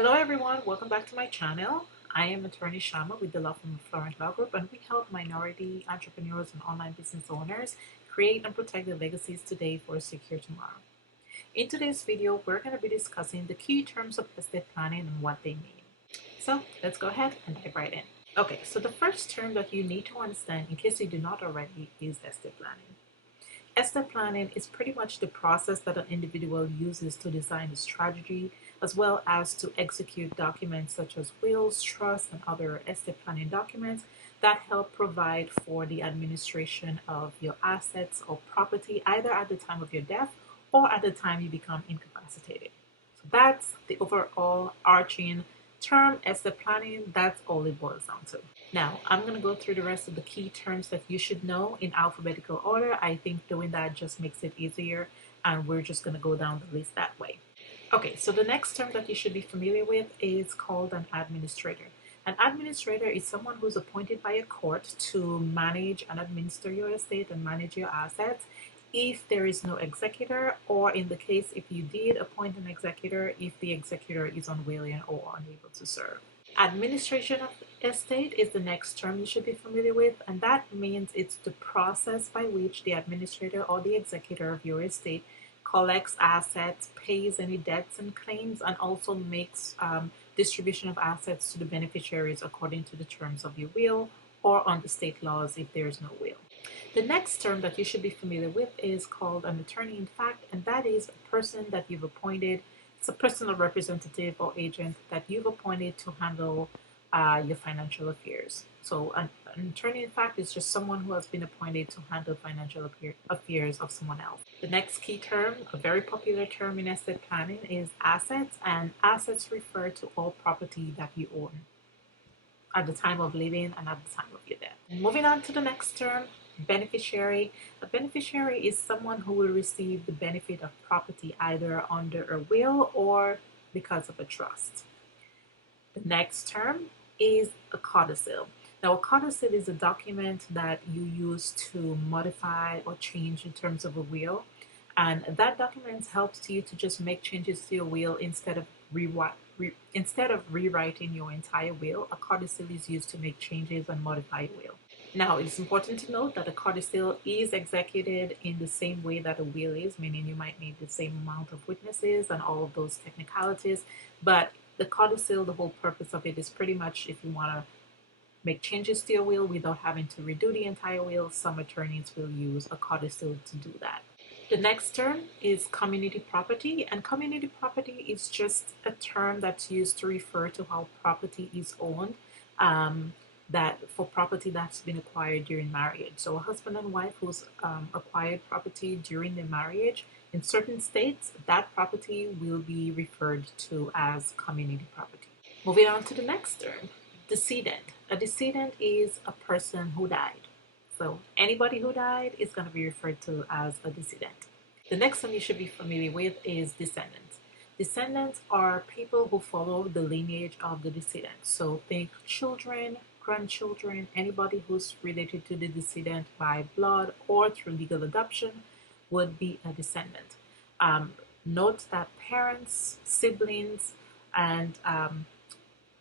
Hello everyone, welcome back to my channel. I am attorney Shama with the law firm Florant Law Group, and we help minority entrepreneurs and online business owners create and protect their legacies today for a secure tomorrow. In today's video, we're going to be discussing the key terms of estate planning and what they mean. So let's go ahead and dive right in. Okay, so the first term that you need to understand, in case you do not already, is estate planning. Estate planning is pretty much the process that an individual uses to design a strategy as well as to execute documents such as wills, trusts, and other estate planning documents that help provide for the administration of your assets or property either at the time of your death or at the time you become incapacitated. So that's the overall arching term, estate planning. That's all it boils down to. Now, I'm going to go through the rest of the key terms that you should know in alphabetical order. I think doing that just makes it easier, and we're just going to go down the list that way. Okay, so the next term that you should be familiar with is called an administrator. An administrator is someone who's appointed by a court to manage and administer your estate and manage your assets if there is no executor, or in the case if you did appoint an executor, if the executor is unwilling or unable to serve. Administration of estate is the next term you should be familiar with, and that means it's the process by which the administrator or the executor of your estate collects assets, pays any debts and claims, and also makes distribution of assets to the beneficiaries according to the terms of your will or on the state laws if there is no will. The next term that you should be familiar with is called an attorney in fact, and that is a person that you've appointed. It's a personal representative or agent that you've appointed to handle your financial affairs. So an attorney in fact is just someone who has been appointed to handle financial affairs of someone else. The next key term, a very popular term in estate planning, is assets, and assets refer to all property that you own at the time of living and at the time of your death. Moving on to the next term, beneficiary. A beneficiary is someone who will receive the benefit of property either under a will or because of a trust. The next term is a codicil. Now, a codicil is a document that you use to modify or change in terms of a will, and that document helps you to just make changes to your will instead of rewriting your entire will. A codicil is used to make changes and modify your will. Now, it's important to note that a codicil is executed in the same way that a will is, meaning you might need the same amount of witnesses and all of those technicalities. But the codicil, the whole purpose of it is pretty much if you want to make changes to your will without having to redo the entire will, some attorneys will use a codicil to do that. The next term is community property, and community property is just a term that's used to refer to how property is owned. That for property that's been acquired during marriage. So a husband and wife who's acquired property during their marriage, in certain states, that property will be referred to as community property. Moving on to the next term, decedent. A decedent is a person who died. So anybody who died is going to be referred to as a decedent. The next one you should be familiar with is descendants. Descendants are people who follow the lineage of the decedent. So think children, grandchildren, anybody who's related to the decedent by blood or through legal adoption would be a descendant. Note that parents, siblings, and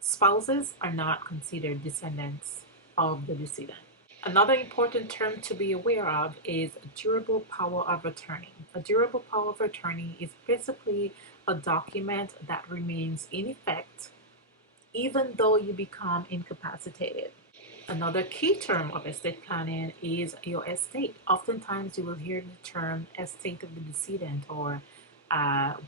spouses are not considered descendants of the decedent. Another important term to be aware of is durable power of attorney. A durable power of attorney is basically a document that remains in effect even though you become incapacitated. Another key term of estate planning is your estate. Oftentimes you will hear the term estate of the decedent or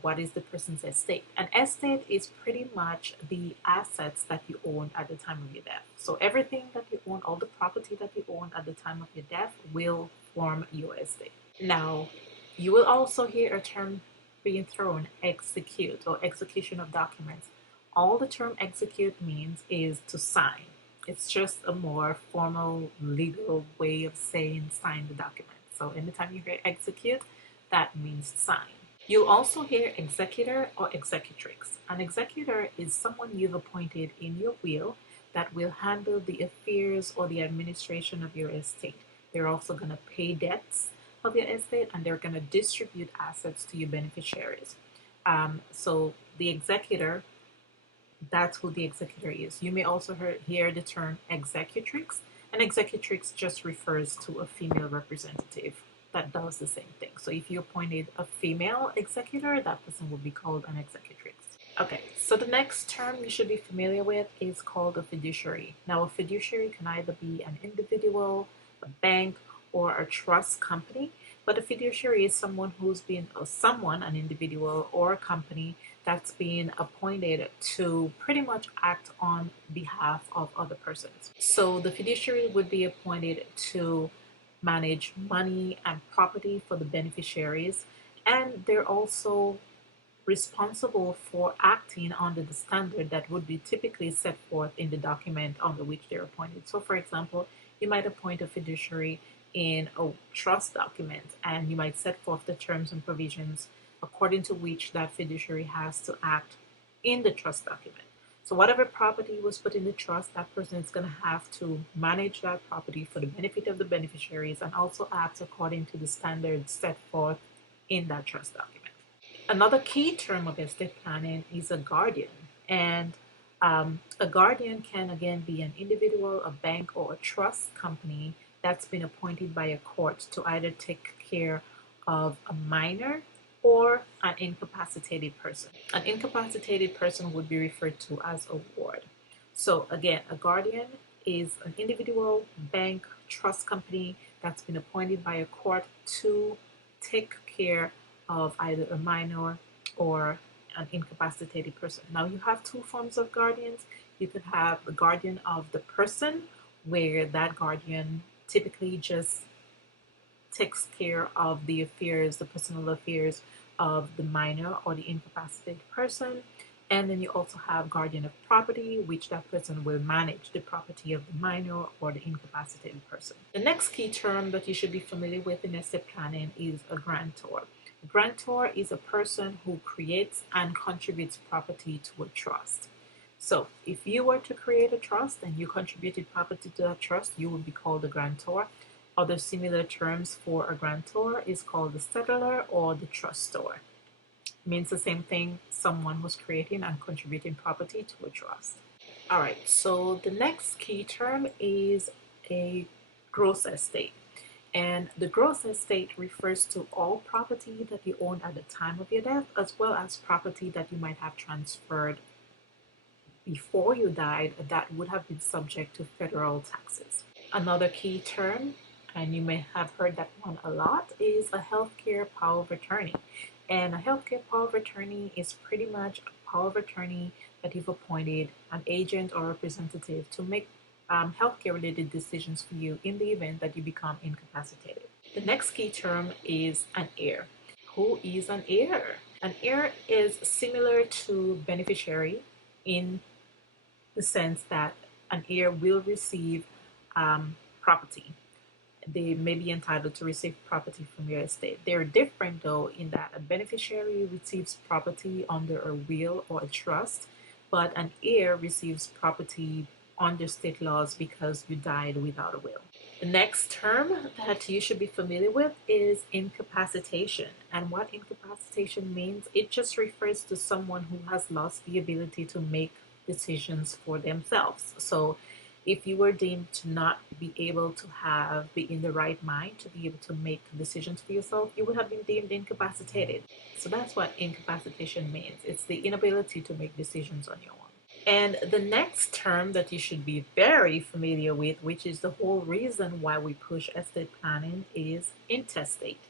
what is the person's estate. An estate is pretty much the assets that you own at the time of your death. So everything that you own, all the property that you own at the time of your death will form your estate. Now, you will also hear a term being thrown, execute or execution of documents. All the term execute means is to sign. It's just a more formal legal way of saying sign the document. So anytime you hear execute, that means sign. You'll also hear executor or executrix. An executor is someone you've appointed in your will that will handle the affairs or the administration of your estate. They're also going to pay debts of your estate, and they're going to distribute assets to your beneficiaries. So the executor That's who the executor is. You may also hear the term executrix, and executrix just refers to a female representative that does the same thing. So if you appointed a female executor, that person would be called an executrix. Okay, so the next term you should be familiar with is called a fiduciary. Now, a fiduciary can either be an individual, a bank, or a trust company, but a fiduciary is someone who's been, an individual or a company that's being appointed to pretty much act on behalf of other persons. So the fiduciary would be appointed to manage money and property for the beneficiaries, and they're also responsible for acting under the standard that would be typically set forth in the document under which they're appointed. So, for example, you might appoint a fiduciary in a trust document and you might set forth the terms and provisions according to which that fiduciary has to act in the trust document. So, whatever property was put in the trust, that person is going to have to manage that property for the benefit of the beneficiaries and also act according to the standards set forth in that trust document. Another key term of estate planning is a guardian. And a guardian can again be an individual, a bank, or a trust company that's been appointed by a court to either take care of a minor or an incapacitated person. An incapacitated person would be referred to as a ward. So, again, a guardian is an individual, bank, trust company that's been appointed by a court to take care of either a minor or an incapacitated person. Now, you have two forms of guardians. You could have the guardian of the person, where that guardian typically just takes care of the affairs, the personal affairs of the minor or the incapacitated person. And then you also have guardian of property, which that person will manage the property of the minor or the incapacitated person. The next key term that you should be familiar with in estate planning is a grantor. A grantor is a person who creates and contributes property to a trust. So if you were to create a trust and you contributed property to that trust, you would be called a grantor. Other similar terms for a grantor is called the settlor or the trustor. It means the same thing, someone who's creating and contributing property to a trust. All right, so the next key term is a gross estate. And the gross estate refers to all property that you own at the time of your death, as well as property that you might have transferred before you died that would have been subject to federal taxes. Another key term, and you may have heard that one a lot, is a healthcare power of attorney. And a healthcare power of attorney is pretty much a power of attorney that you've appointed an agent or representative to make healthcare related decisions for you in the event that you become incapacitated. The next key term is an heir. Who is an heir? An heir is similar to beneficiary in the sense that an heir will receive property. They may be entitled to receive property from your estate. They're different though in that a beneficiary receives property under a will or a trust, but an heir receives property under state laws because you died without a will. The next term that you should be familiar with is incapacitation. And what incapacitation means, it just refers to someone who has lost the ability to make decisions for themselves. So if you were deemed to not be able to be in the right mind to be able to make decisions for yourself, you would have been deemed incapacitated. So that's what incapacitation means. It's the inability to make decisions on your own. And the next term that you should be very familiar with, which is the whole reason why we push estate planning, is intestate.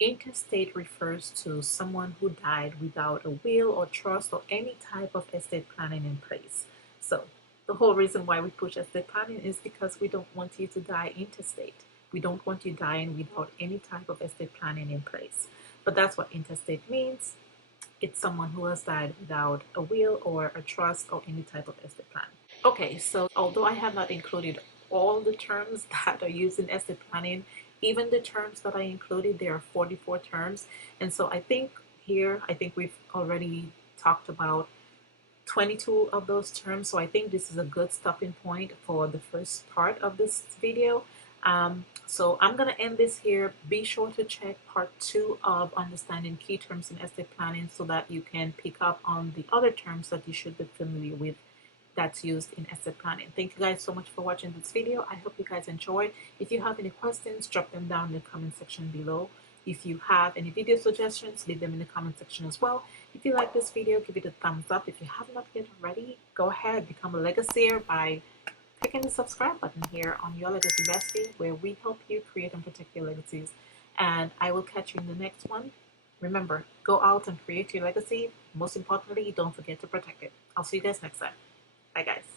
Intestate refers to someone who died without a will or trust or any type of estate planning in place. So the whole reason why we push estate planning is because we don't want you to die intestate. We don't want you dying without any type of estate planning in place. But that's what intestate means. It's someone who has died without a will or a trust or any type of estate plan. Okay, so although I have not included all the terms that are used in estate planning, even the terms that I included, there are 44 terms. And so I think we've already talked about 22 of those terms. So I think this is a good stopping point for the first part of this video. So I'm going to end this here. Be sure to check part 2 of understanding key terms in estate planning so that you can pick up on the other terms that you should be familiar with that's used in estate planning. Thank you guys so much for watching this video. I hope you guys enjoyed. If you have any questions, drop them down in the comment section below. If you have any video suggestions, leave them in the comment section as well. If you like this video, give it a thumbs up. If you have not yet already, go ahead, become a legacier by clicking the subscribe button here on your Legacy Bestie, where we help you create and protect your legacies. And I will catch you in the next one. Remember, go out and create your legacy. Most importantly, don't forget to protect it. I'll see you guys next time. Bye, guys.